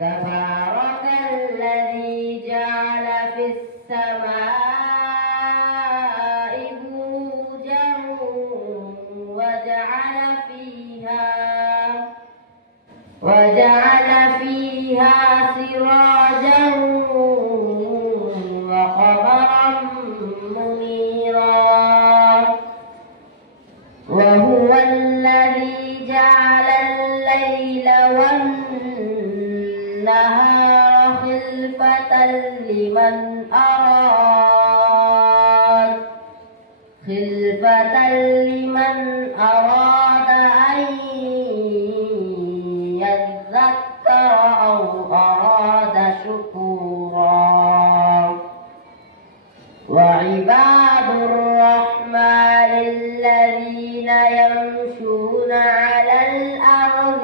تبارك الذي جعل في السماء بروجا وجعل فيها سراجا وقمرا منيرا وهو الذي جعل الليل والنهار خلفة لمن أراد أن يذكر أو أراد شكورا وعباد الرحمن الذين يمشون على الأرض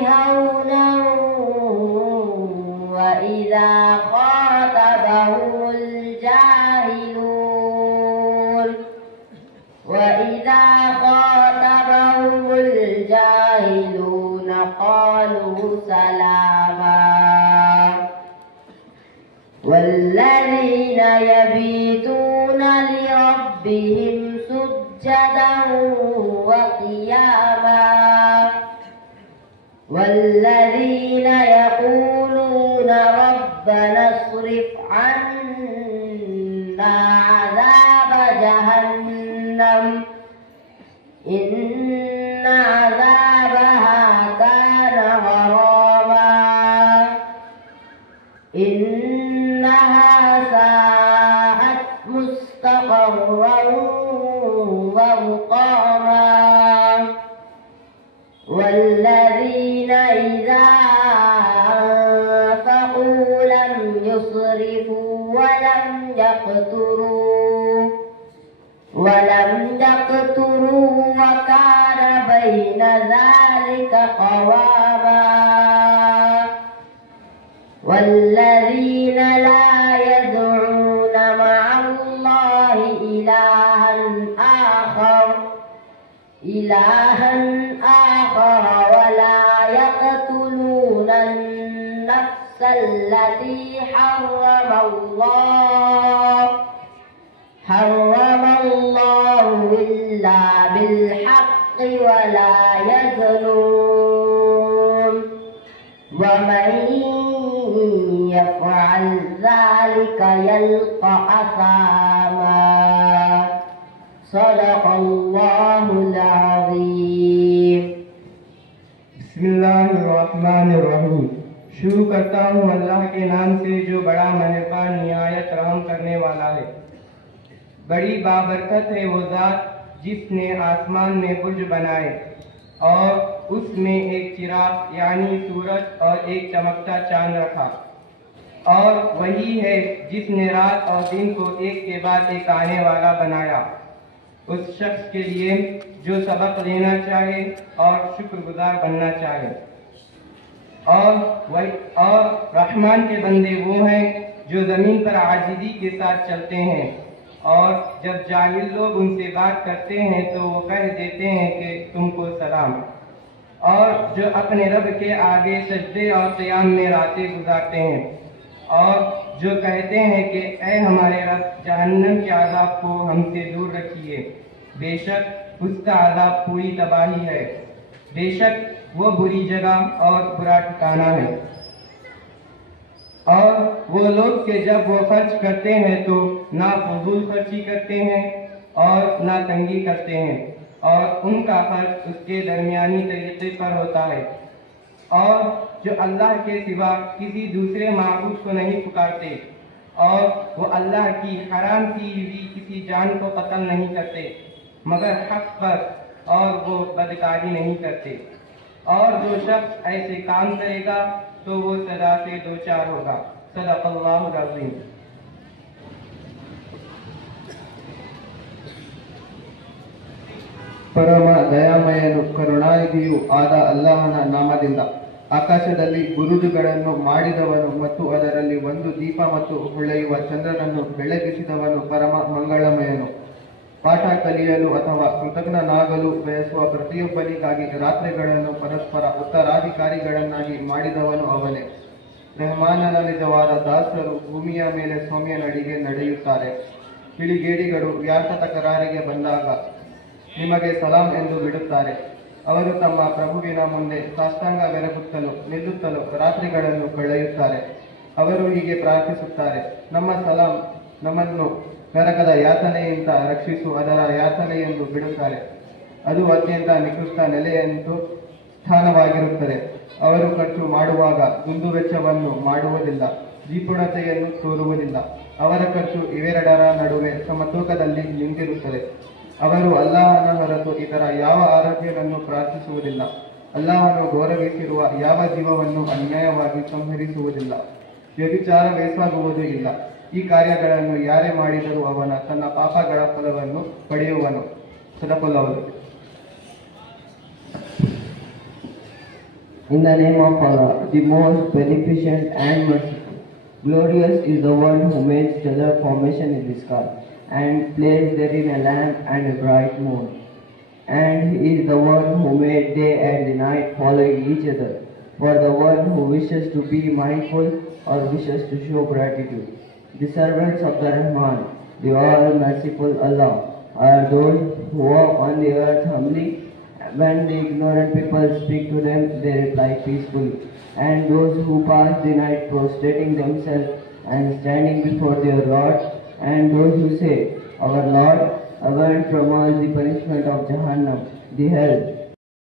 هونا وإذا خاطبهم الجاهلون قالوا سلاما والذين يبيتون لربهم سجدا وقياما والذين يقولون ربنا اصرف عنا عذاب جهنم إن عذابها كان غراما إنها ساءت مستقرا ومقاما والذين إذا أنفقوا لم يسرفوا ولم يقتروا وكان بين ذلك قواما والذين لا يدعون مع الله إلها آخر ولا يقتلون النفس التي حرم الله إلا بالحق ولا يزنون ومن يفعل ذلك يلقى أثاما صدق الله العظيم। बिस्मिल्लाहिर्रहमानिर्रहीम। शुरू करता हूँ अल्लाह के नाम से जो बड़ा मेहरबान निहायत रहम करने वाला है। बड़ी बाबरकत है वो ज़ात जिसने आसमान में बुर्ज बनाए और उसमें एक चिराग यानी सूरज और एक चमकता चांद रखा और वही है जिसने रात और दिन को एक के बाद एक आने वाला बनाया। उस शख्स के लिए जो सबक लेना चाहे और शुक्रगुजार बनना चाहे। और रहमान के बंदे वो हैं जो ज़मीन पर आजिज़ी के साथ चलते हैं और जब जाहिल लोग उनसे बात करते हैं तो वो कह देते हैं कि तुमको सलाम। और जो अपने रब के आगे सजदे और क़याम में रातें गुजारते हैं और जो कहते हैं कि ऐ हमारे रब जहन्नम के आज़ाब को हमसे दूर रखिए, बेशक उसका आज़ाब पूरी तबाही है, बेशक वो बुरी जगह और बुरा ठिकाना है। और वो लोग के जब वो खर्च करते हैं तो ना फजूल खर्ची करते हैं और ना तंगी करते हैं और उनका खर्च उसके दरमियानी तरीके पर होता है। और जो अल्लाह के सिवा किसी दूसरे माबूद को नहीं पुकारते और वो अल्लाह की हराम की हुई किसी जान को कत्ल नहीं करते मगर हक पर और वो बदकारी नहीं करते। और जो शख्स ऐसे काम करेगा तो वो सदा से दो चार होगा। सदक़ल्लाहुल अज़ीम। ಪರಮ ದಯಾಮಯನು ಕರುಣಾನಿಧಿಯೂ ಆದ ಅಲ್ಲಾಹನ ನಾಮದಿಂದ ಆಕಾಶದಲ್ಲಿ ಬುರುಜುಗಳನ್ನು ಮಾಡಿದವನು ಮತ್ತು ಅದರಲ್ಲಿ ಒಂದು ದೀಪ ಮತ್ತು ಹೊಳೆಯುವ ಚಂದ್ರನನ್ನು ಬೆಳಗಿಸಿದವನು ಪರಮ ಮಂಗಳಮಯನು। ಪಾಠ ಕಲಿಯಲು ಅಥವಾ ಕೃತಜ್ಞನಾಗಲು ಬಯಸುವ ಪ್ರತಿಯೊಬ್ಬನಿಗಾಗಿ ರಾತ್ರಿಗಳನ್ನು ಪರಸ್ಪರ ಉತ್ತರಾಧಿಕಾರಿಗಳನ್ನಾಗಿ ಮಾಡಿದವನು ಅವನೇ. ರೆಹಮಾನನ ನಿಜವಾದ ದಾಸರು ಭೂಮಿಯ ಮೇಲೆ ಸೌಮ್ಯ ನಡಿಗೆ ನಡೆಯುತ್ತಾರೆ. ಕಿಡಿಗೇಡಿಗಳು ವ್ಯರ್ಥ ತಕರಾರಿಗೆ ಬಂದಾಗ ನಿಮಗೆ ಸಲಾಂ ಎಂದು ಬಿಡುತ್ತಾರೆ. ಅವರು ತಮ್ಮ ಪ್ರಭುವಿನ ಮುಂದೆ ಸಾಷ್ಟಾಂಗವೆರಗುತ್ತಲೂ ನಿಲ್ಲುತ್ತಲೂ ರಾತ್ರಿಗಳನ್ನು ಕಳೆಯುತ್ತಾರೆ. ಅವರು ಹೀಗೆ ಪ್ರಾರ್ಥಿಸುತ್ತಾರೆ, ನಮ್ಮ ಸಲಾಂ, ನಮ್ಮನ್ನು ನರಕದ ಯಾತನೆಯಿಂದ ರಕ್ಷಿಸು, ಅದರ ಯಾತನೆಯೆಂದು ಬಿಡುತ್ತಾರೆ. ಅದು ಅತ್ಯಂತ ನಿಕೃಷ್ಟ ನೆಲೆಯಂತೂ ಸ್ಥಾನವಾಗಿರುತ್ತದೆ. ಅವರು ಖರ್ಚು ಮಾಡುವಾಗ ದುಂದುವೆಚ್ಚವನ್ನು ಮಾಡುವುದಿಲ್ಲ, ಜಿಪುಣತೆಯನ್ನು ತೋರುವುದಿಲ್ಲ. ಅವರ ಖರ್ಚು ಇವೆರಡರ ನಡುವೆ ಸಮತೂಕದಲ್ಲಿ ನಿಂತಿರುತ್ತದೆ. ಅವರು ಅಲ್ಲಾಹನ ಹೊರತು ಇತರ ಯಾವ ಆರೋಗ್ಯವನ್ನು ಪ್ರಾರ್ಥಿಸುವುದಿಲ್ಲ. ಅಲ್ಲಾಹನು ಗೌರವಿಸಿರುವ ಯಾವ ಜೀವವನ್ನು ಅನ್ಯಾಯವಾಗಿ ಸಂಹರಿಸುವುದಿಲ್ಲ. ವ್ಯಭಿಚಾರವೆಸಗುವುದೂ ಇಲ್ಲ. ಈ ಕಾರ್ಯಗಳನ್ನು ಯಾರೇ ಮಾಡಿದರೂ ಅವನ ತನ್ನ ಪಾಪಗಳ ಫಲವನ್ನು ಪಡೆಯುವನು. ಸದಕುಲ್ಲಾಹು. In the name of Allah, the most beneficent and merciful. Glorious is the one who made stellar formation in the sky, and placed therein a lamp and a bright moon. And he is the one who made day and the night following each other, for the one who wishes to be mindful or wishes to show gratitude. The servants of the Rahman, the all-merciful Allah, are those who walk on the earth humbly. When the ignorant people speak to them, they reply peacefully. And those who pass the night prostrating themselves and standing before their Lord, and those who say, Our Lord, avert from us the punishment of Jahannam, the hell,